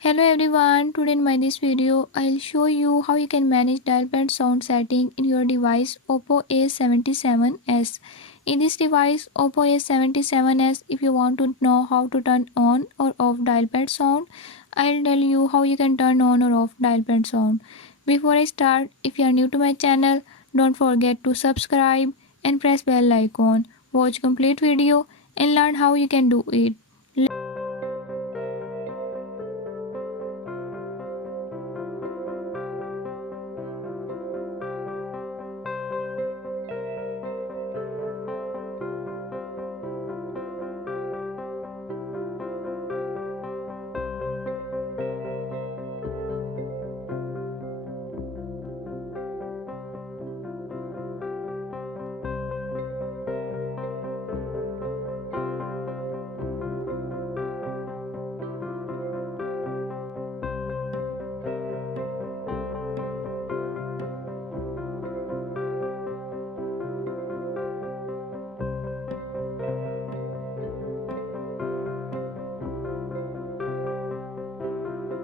Hello everyone, today in my this video I'll show you how you can manage dialpad sound setting in your device Oppo A77s. In this device Oppo A77s, if you want to know how to turn on or off dialpad sound, I'll tell you how you can turn on or off dialpad sound. Before I start, if you are new to my channel, don't forget to subscribe and press bell icon. Watch complete video and learn how you can do it.